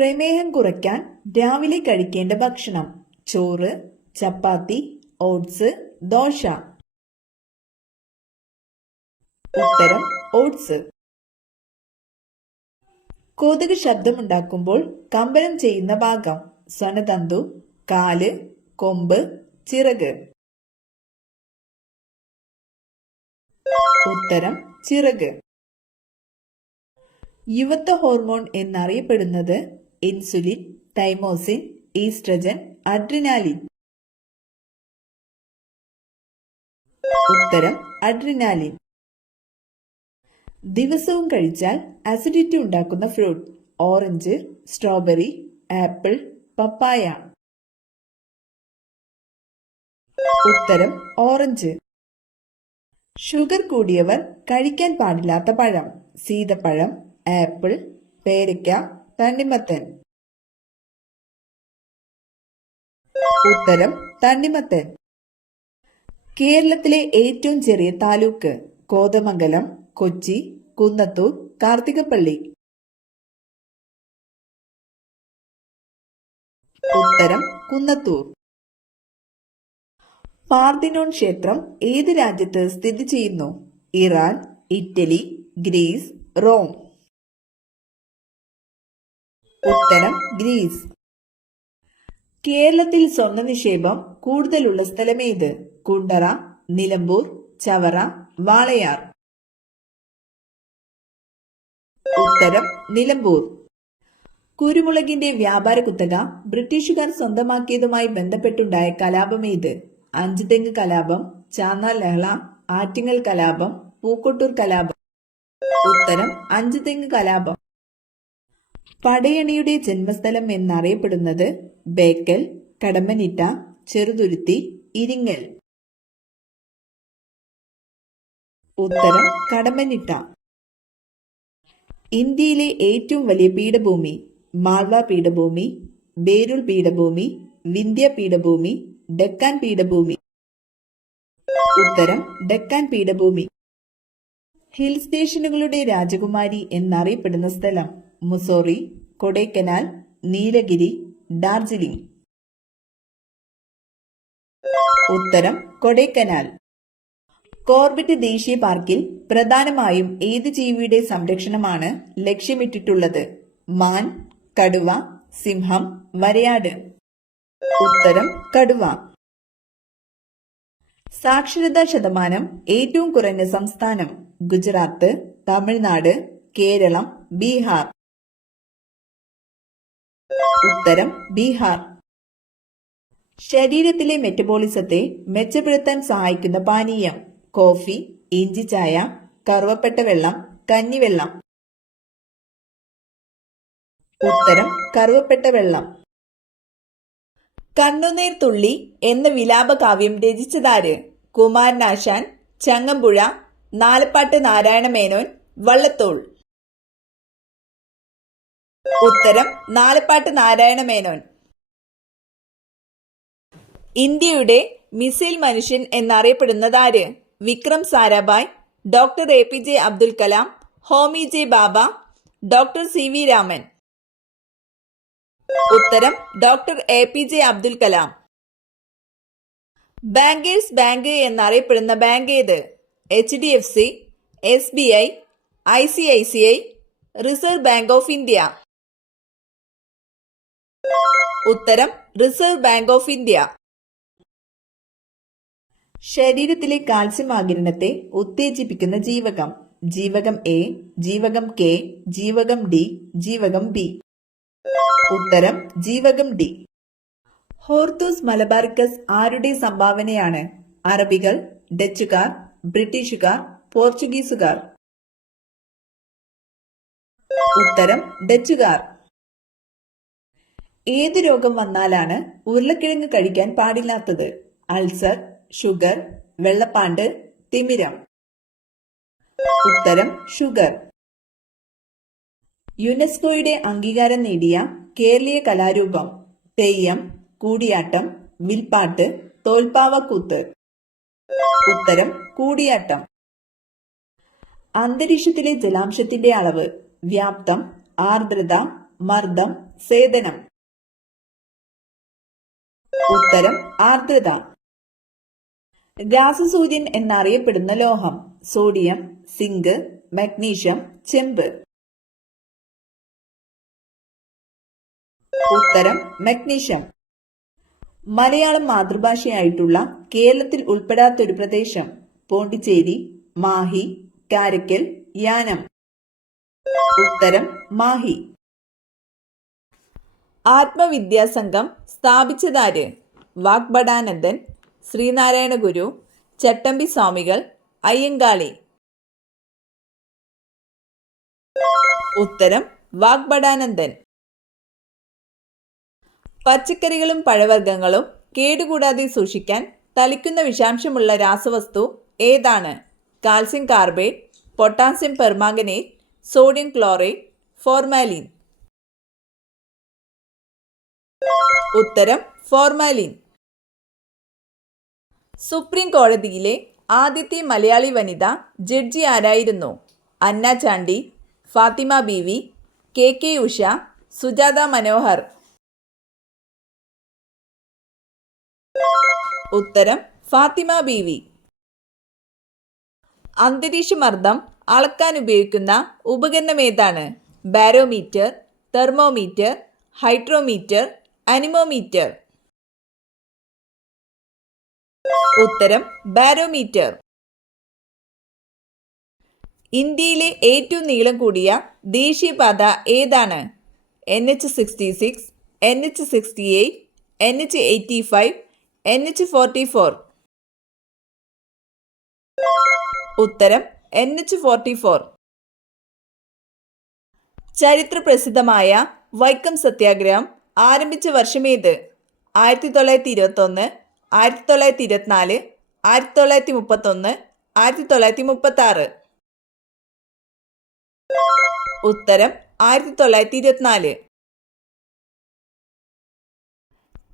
പ്രമേഹം കുറയ്ക്കാൻ രാവിലെ കഴിക്കേണ്ട ഭക്ഷണം: ചോറ്, ചപ്പാത്തി, ഓട്സ്, ദോശ. ഉത്തരം ഓട്സ്. കൊതുക് ശബ്ദമുണ്ടാക്കുമ്പോൾ കമ്പനം ചെയ്യുന്ന ഭാഗം: സ്വനതന്തു, കാല്, കൊമ്പ്, ചിറക്. ഉത്തരം ചിറക്. യുവത്വ ഹോർമോൺ എന്നറിയപ്പെടുന്നത്: ഇൻസുലിൻ, തൈമോസിൻ, ഈസ്ട്രജൻ, അഡ്രിനാലിൻ. ഉത്തരം അഡ്രിനാലിൻ. ദിവസവും കഴിച്ചാൽ അസിഡിറ്റി ഉണ്ടാക്കുന്ന ഫ്രൂട്ട്: ഓറഞ്ച്, സ്ട്രോബെറി, ആപ്പിൾ, പപ്പായ. ഉത്തരം ഓറഞ്ച്. ഷുഗർ കൂടിയവർ കഴിക്കാൻ പാടില്ലാത്ത പഴം: സീതപ്പഴം, ആപ്പിൾ, പേരയ്ക്ക, തണ്ണിമത്തൻ. ഉത്തരം തണ്ണിമത്തൻ. കേരളത്തിലെ ഏറ്റവും ചെറിയ താലൂക്ക്: കോതമംഗലം, കൊച്ചി, കുന്നത്തൂർ, കാർത്തികപ്പള്ളി. ഉത്തരം കുന്നത്തൂർ. പാർഥിനോൺ ക്ഷേത്രം ഏത് രാജ്യത്ത് സ്ഥിതി ചെയ്യുന്നു? Iran, Italy, Greece, Rome. ഉത്തരം ഗ്രീസ്. കേരളത്തിൽ സ്വർണ്ണ നിക്ഷേപം കൂടുതലുള്ള സ്ഥലമേത്? കുണ്ടറ, നിലമ്പൂർ, ചവറ, വാളയാർ. ഉത്തരം നിലമ്പൂർ. കുരുമുളകിന്റെ വ്യാപാര കുത്തക ബ്രിട്ടീഷുകാർ സ്വന്തമാക്കിയതുമായി ബന്ധപ്പെട്ടുണ്ടായ കലാപമേത്? അഞ്ചുതെങ്ങ് കലാപം, ചാന്നാർ ലഹള, ആറ്റിങ്ങൽ കലാപം, പൂക്കോട്ടൂർ കലാപം. ഉത്തരം അഞ്ചുതെങ്ങ് കലാപം. പടയണിയുടെ ജന്മസ്ഥലം എന്നറിയപ്പെടുന്നത്: ബേക്കൽ, കടമ്മനിട്ട, ചെറുതുരുത്തി, ഇരിങ്ങൽ. ഉത്തരം കടമ്മനിട്ട. ഇന്ത്യയിലെ ഏറ്റവും വലിയ പീഠഭൂമി: മാൾവ പീഠഭൂമി, ബേരുൾ പീഠഭൂമി, വിന്ധ്യ പീഠഭൂമി, ഡെക്കാൻ പീഠഭൂമി. ഉത്തരം ഡെക്കാൻ പീഠഭൂമി. ഹിൽ സ്റ്റേഷനുകളുടെ രാജകുമാരി എന്നറിയപ്പെടുന്ന സ്ഥലം: മുസോറി, കൊടൈക്കനാൽ, നീലഗിരി, ഡാർജിലിംഗ്. ഉത്തരം കൊടൈക്കനാൽ. കോർബറ്റ് ദേശീയ പാർക്കിൽ പ്രധാനമായും ഏത് ജീവിയുടെ സംരക്ഷണമാണ് ലക്ഷ്യമിട്ടിട്ടുള്ളത്? മാൻ, കടുവ, സിംഹം, വരയാട്. ഉത്തരം കടുവ. സാക്ഷരതാ ശതമാനം ഏറ്റവും കുറഞ്ഞ സംസ്ഥാനം: ഗുജറാത്ത്, തമിഴ്നാട്, കേരളം, ബീഹാർ. ഉത്തരം ബീഹാർ. ശരീരത്തിലെ മെറ്റബോളിസത്തെ മെച്ചപ്പെടുത്താൻ സഹായിക്കുന്ന പാനീയം: കോഫി, ഇഞ്ചി ചായ, കറുവപ്പട്ട വെള്ളം, കഞ്ഞിവെള്ളം. ഉത്തരം കറുവപ്പട്ട വെള്ളം. കണ്ണുനീർ തുള്ളി എന്ന വിലാപകാവ്യം രചിച്ചതാര്? കുമാരനാശാൻ, ചങ്ങമ്പുഴ, നാലപ്പാട്ട് നാരായണ മേനോൻ, വള്ളത്തോൾ. ഉത്തരം നാലപ്പാട്ട് നാരായണ മേനോൻ. ഇന്ത്യയുടെ മിസൈൽ മനുഷ്യൻ എന്നറിയപ്പെടുന്നതാര്? Vikram Sarabhai, doctor APJ Abdul Kalam, Homi J Bhabha, doctor CV Raman. ഉത്തരം doctor APJ Abdul Kalam. Bankers bank എന്നറിയപ്പെടുന്ന ബാങ്ക് ഏത്? HDFC, SBI, ICICI, reserve bank of India. ഉത്തരം റിസർവ് ബാങ്ക് ഓഫ് ഇന്ത്യ. ശരീരത്തിലെ കാൽസ്യം ആഗിരണത്തെ ഉത്തേജിപ്പിക്കുന്ന ജീവകം: ജീവകം A, ജീവകം K, ജീവകം D, ജീവകം B. ഉത്തരം ജീവകം D. ഹോർത്തൂസ് മലബാറിക്കസ് ആരുടെ സംഭാവനയാണ്? അറബികൾ, ഡച്ചുകാർ, ബ്രിട്ടീഷുകാർ, പോർച്ചുഗീസുകാർ. ഉത്തരം ഡച്ചുകാർ. ഏത് രോഗം വന്നാലാണ് ഉരുളക്കിഴങ്ങ് കഴിക്കാൻ പാടില്ലാത്തത്? അൾസർ, ഷുഗർ, വെള്ളപ്പാണ്ട്, തിമിരം. ഉത്തരം ഷുഗർ. യുനെസ്കോയുടെ അംഗീകാരം നേടിയ കേരളീയ കലാരൂപം: തെയ്യം, കൂടിയാട്ടം, വിൽപ്പാട്ട്, തോൽപ്പാവക്കൂത്ത്. ഉത്തരം കൂടിയാട്ടം. അന്തരീക്ഷത്തിലെ ജലാംശത്തിന്റെ അളവ്: വ്യാപ്തം, ആർദ്രത, മർദ്ദം, സേദനം. ഉത്തരം ആർദ്രത. രാസസൂര്യൻ എന്നറിയപ്പെടുന്ന ലോഹം: സോഡിയം, സിങ്ക്, മഗ്നീഷ്യം, ചെമ്പ്. ഉത്തരം മഗ്നീഷ്യം. മലയാളം മാതൃഭാഷയായിട്ടുള്ള കേരളത്തിൽ ഉൾപ്പെടാത്തൊരു പ്രദേശം: പോണ്ടിച്ചേരി, മാഹി, കാരയ്ക്കൽ, യാനം. ഉത്തരം മാഹി. ആത്മവിദ്യാസംഘം സ്ഥാപിച്ചതാര്? വാഗ്ഭടാനന്ദൻ, ശ്രീനാരായണ ഗുരു, ചട്ടമ്പി സ്വാമികൾ, അയ്യങ്കാളി. ഉത്തരം വാഗ്ഭടാനന്ദൻ. പച്ചക്കറികളും പഴവർഗ്ഗങ്ങളും കേടുകൂടാതെ സൂക്ഷിക്കാൻ തളിക്കുന്ന വിഷാംശമുള്ള രാസവസ്തു ഏതാണ്? Calcium carbide, potassium permanganate, sodium chlorate, formalin. ഉത്തരം ഫോർമാലിൻ. സുപ്രീം കോടതിയിലെ ആദ്യത്തെ മലയാളി വനിത ജഡ്ജി ആരായിരുന്നു? അന്ന ചാണ്ടി, ഫാത്തിമ ബീവി, കെ ഉഷ, സുജാത മനോഹർ. ഉത്തരം ഫാത്തിമ ബീവി. അന്തരീക്ഷമർദ്ദം അളക്കാൻ ഉപയോഗിക്കുന്ന ഉപകരണം ഏതാണ്? Barometer, thermometer, hydrometer, anemometer. ഉത്തരം ബാരോമീറ്റർ. ഇന്ത്യയിലെ ഏറ്റവും നീളം കൂടിയ ദേശീയപാത ഏതാണ്? NH66, NH68, NH85, NH44. ഉത്തരം NH44. ചരിത്രപ്രസിദ്ധമായ വൈക്കം സത്യാഗ്രഹം ആരംഭിച്ച വർഷമേത്? 1921, 1924, 1931, 1936. ഉത്തരം 1924.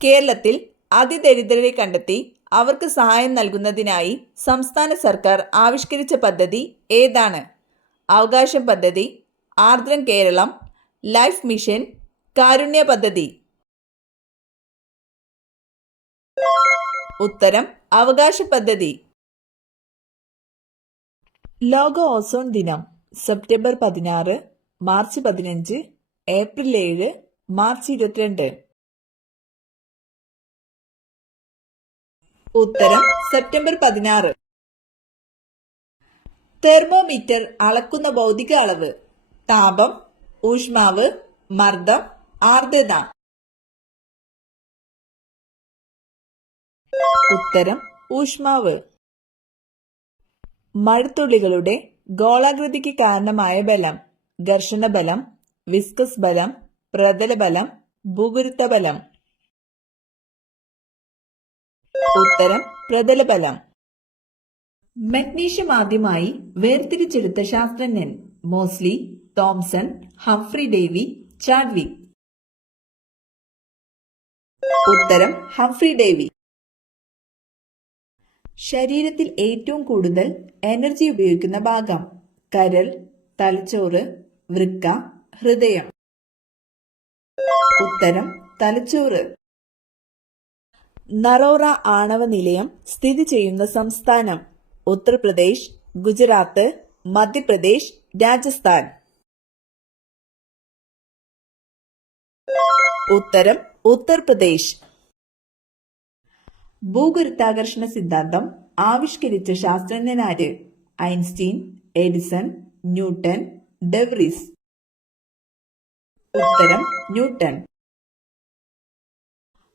കേരളത്തിൽ അതിദരിദ്രരെ കണ്ടെത്തി അവർക്ക് സഹായം നൽകുന്നതിനായി സംസ്ഥാന സർക്കാർ ആവിഷ്കരിച്ച പദ്ധതി ഏതാണ്? അവകാശം പദ്ധതി, ആർദ്രം കേരളം, ലൈഫ് മിഷൻ, കാരുണ്യ പദ്ധതി. ഉത്തരം അവകാശ പദ്ധതി. ലോക ഓസോൺ ദിനം സെപ്റ്റംബർ 16, മാർച്ച് 15, ഏപ്രിൽ 7, മാർച്ച് 22. ഉത്തരം സെപ്റ്റംബർ 16. തെർമോമീറ്റർ അളക്കുന്ന ഭൗതിക അളവ്: താപം, ഊഷ്മാവ്, മർദ്ദം, ആർദ്രത. ഉത്തരം ഊഷ്മാവ്. മഴത്തുള്ളികളുടെ ഗോളാകൃതിക്ക് കാരണമായ ബലം: ഘർഷണബലം, വിസ്കസ് ബലം, പ്രതലബലം, ഭൂഗുരുത്വബലം. ഉത്തരം പ്രതലബലം. മഗ്നീഷ്യം ആദ്യമായി വേർതിരിച്ചെടുത്ത ശാസ്ത്രജ്ഞൻ: Moseley, Thomson, Humphry Davy, Chadwick. ഉത്തരം ഹംഫ്രി ഡേവി. ശരീരത്തിൽ ഏറ്റവും കൂടുതൽ എനർജി ഉപയോഗിക്കുന്ന ഭാഗം: കരൾ, തലച്ചോറ്, വൃക്ക, ഹൃദയം. ഉത്തരം തലച്ചോറ്. നറോറ ആണവ നിലയം സ്ഥിതി ചെയ്യുന്ന സംസ്ഥാനം: ഉത്തർപ്രദേശ്, ഗുജറാത്ത്, മധ്യപ്രദേശ്, രാജസ്ഥാൻ. ഉത്തരം ഉത്തർപ്രദേശ്. ഭൂഗുരുത്വാകർഷണ സിദ്ധാന്തം ആവിഷ്കരിച്ച ശാസ്ത്രജ്ഞനാര്? Einstein, Edison, Newton, de Vries. ഉത്തരം ന്യൂട്ടൺ.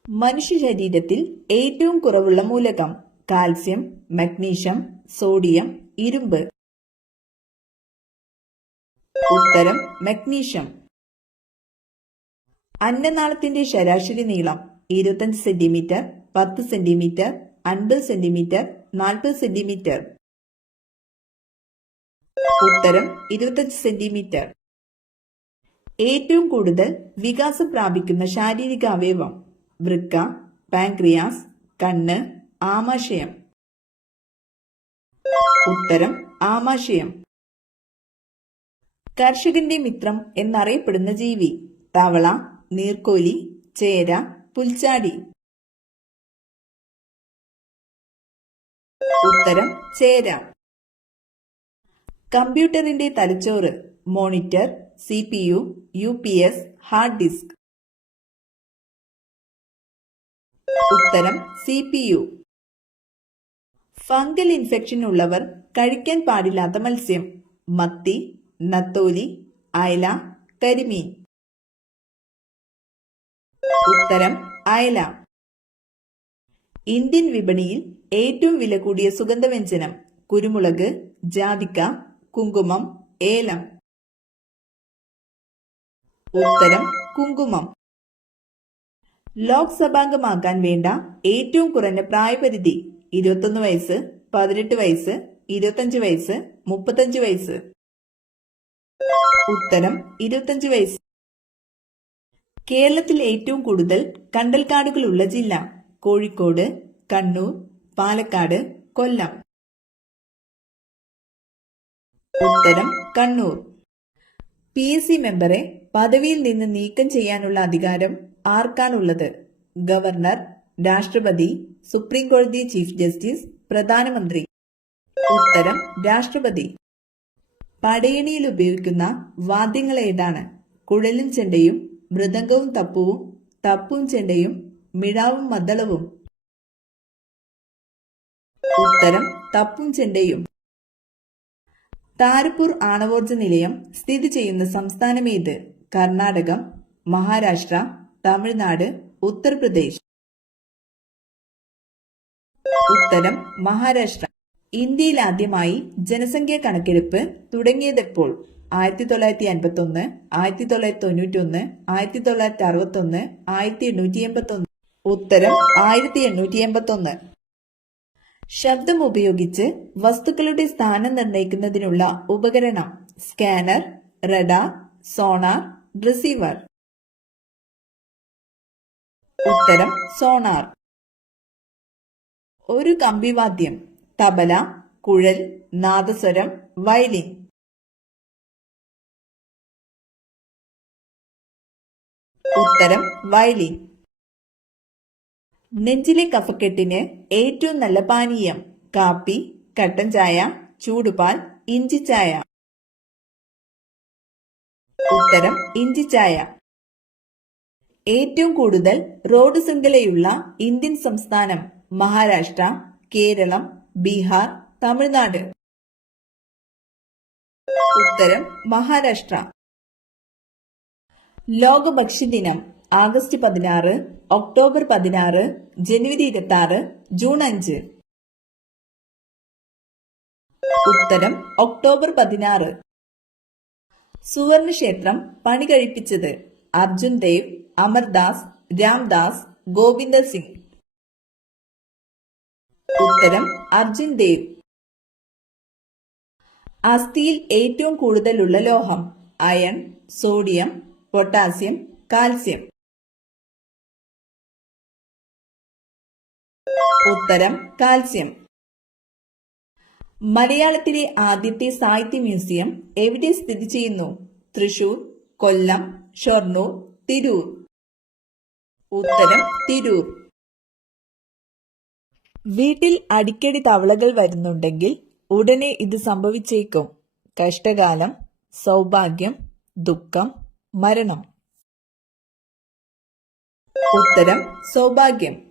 മനുഷ്യ ശരീരത്തിൽ ഏറ്റവും കുറവുള്ള മൂലകം: കാൽസ്യം, മഗ്നീഷ്യം, സോഡിയം, ഇരുമ്പ്. ഉത്തരം മഗ്നീഷ്യം. അന്നനാളത്തിന്റെ ശരാശരി നീളം: 25 സെന്റിമീറ്റർ, 10 സെന്റിമീറ്റർ, 50 സെന്റിമീറ്റർ, 40 സെന്റിമീറ്റർ. ഉത്തരം 25 സെന്റിമീറ്റർ. ഏറ്റവും കൂടുതൽ വികാസം പ്രാപിക്കുന്ന ശാരീരിക അവയവം: വൃക്ക, പാൻക്രിയാസ്, കണ്ണ്, ആമാശയം. ഉത്തരം ആമാശയം. കർഷകന്റെ മിത്രം എന്നറിയപ്പെടുന്ന ജീവി: തവള, നീർക്കോലി, ചേര, പുൽച്ചാടി. ഉത്തരം ചേര. കമ്പ്യൂട്ടറിന്റെ തലച്ചോറ് monitor, CPU, UPS, hard disk. ഉത്തരം CPU. ഫംഗൽ ഇൻഫെക്ഷൻ ഉള്ളവർ കഴിക്കാൻ പാടില്ലാത്ത മത്സ്യം മത്തി, നത്തോലി, അയല, കരിമീൻ. ഉത്തരം അയല. ഇന്ത്യൻ വിപണിയിൽ ഏറ്റവും വില കൂടിയ സുഗന്ധവ്യഞ്ജനം കുരുമുളക്, ജാതിക്ക, കുങ്കുമം, ഏലം. ഉത്തരം കുങ്കുമം. ലോക്സഭാംഗമാകാൻ വേണ്ട ഏറ്റവും കുറഞ്ഞ പ്രായപരിധി 21 വയസ്സ്, 18 വയസ്സ്, 25 വയസ്സ്, 35 വയസ്സ്. ഉത്തരം 25 വയസ്സ്. കേരളത്തിൽ ഏറ്റവും കൂടുതൽ കണ്ടൽക്കാടുകളുള്ള ജില്ല കോഴിക്കോട്, കണ്ണൂർ, പാലക്കാട്, കൊല്ലം. ഉത്തരം കണ്ണൂർ. PSC മെമ്പറെ പദവിയിൽ നിന്ന് നീക്കം ചെയ്യാനുള്ള അധികാരം ആർക്കാണുള്ളത്? ഗവർണർ, രാഷ്ട്രപതി, സുപ്രീം കോടതി ചീഫ് ജസ്റ്റിസ്, പ്രധാനമന്ത്രി. ഉത്തരം രാഷ്ട്രപതി. പടയണിയിൽ ഉപയോഗിക്കുന്ന വാദ്യങ്ങൾ ഏതാണ്? കുഴലും ചെണ്ടയും, മൃദംഗവും തപ്പുവും, തപ്പും ചെണ്ടയും, മിഴാവും മദ്ദളവും. ഉത്തരം തപ്പും ചെണ്ടയും. താരപൂർ ആണവോർജ നിലയം സ്ഥിതി ചെയ്യുന്ന സംസ്ഥാനമേത്? കർണാടകം, മഹാരാഷ്ട്ര, തമിഴ്നാട്, ഉത്തർപ്രദേശ്. ഉത്തരം മഹാരാഷ്ട്ര. ഇന്ത്യയിൽ ആദ്യമായി ജനസംഖ്യാ കണക്കെടുപ്പ് തുടങ്ങിയതെപ്പോൾ? 1951, 1991, 1961, 1881. ഉത്തരം 1881. ശബ്ദം ഉപയോഗിച്ച് വസ്തുക്കളുടെ സ്ഥാനം നിർണ്ണയിക്കുന്നതിനുള്ള ഉപകരണം സ്കാനർ, റഡാർ, സോണാർ, റിസീവർ. ഉത്തരം സോണാർ. ഒരു കമ്പിവാദ്യം തബല, കുഴൽ, നാദസ്വരം, വയലിൻ. ഉത്തരം വയലിൻ. നെഞ്ചിലെ കഫക്കെട്ടിന് ഏറ്റവും നല്ല പാനീയം കാപ്പി, കട്ടൻ ചായ, ചൂടുപാൽ, ഇഞ്ചിച്ചായ. ഉത്തരം ഇഞ്ചിച്ചായ. ഏറ്റവും കൂടുതൽ റോഡ് ശൃംഖലയുള്ള ഇന്ത്യൻ സംസ്ഥാനം മഹാരാഷ്ട്ര, കേരളം, ബീഹാർ, തമിഴ്നാട്. ഉത്തരം മഹാരാഷ്ട്ര. ലോക ഭക്ഷ്യദിനം ആഗസ്റ്റ് 16, ഒക്ടോബർ 16, ജനുവരി 26, ജൂൺ 5. ഉത്തരം ഒക്ടോബർ 16. സുവർണ ക്ഷേത്രം പണി കഴിപ്പിച്ചത് അർജുൻ ദേവ്, അമർദാസ്, രാംദാസ്, ഗോവിന്ദ സിംഗ്. ഉത്തരം അർജുൻ ദേവ്. അസ്ഥിയിൽ ഏറ്റവും കൂടുതലുള്ള ലോഹം അയൺ, സോഡിയം, പൊട്ടാസ്യം, കാൽസ്യം. ഉത്തരം കാൽസ്യം. മലയാളത്തിലെ ആദ്യത്തെ സാഹിത്യ മ്യൂസിയം എവിടെ സ്ഥിതി ചെയ്യുന്നു? തൃശൂർ, കൊല്ലം, ഷൊർണൂർ, തിരൂർ. ഉത്തരം തിരൂർ. വീട്ടിൽ അടിക്കടി തവളകൾ വരുന്നുണ്ടെങ്കിൽ ഉടനെ ഇത് സംഭവിച്ചേക്കും. കഷ്ടകാലം, സൗഭാഗ്യം, ദുഃഖം, മരണം. ഉത്തരം സൗഭാഗ്യം.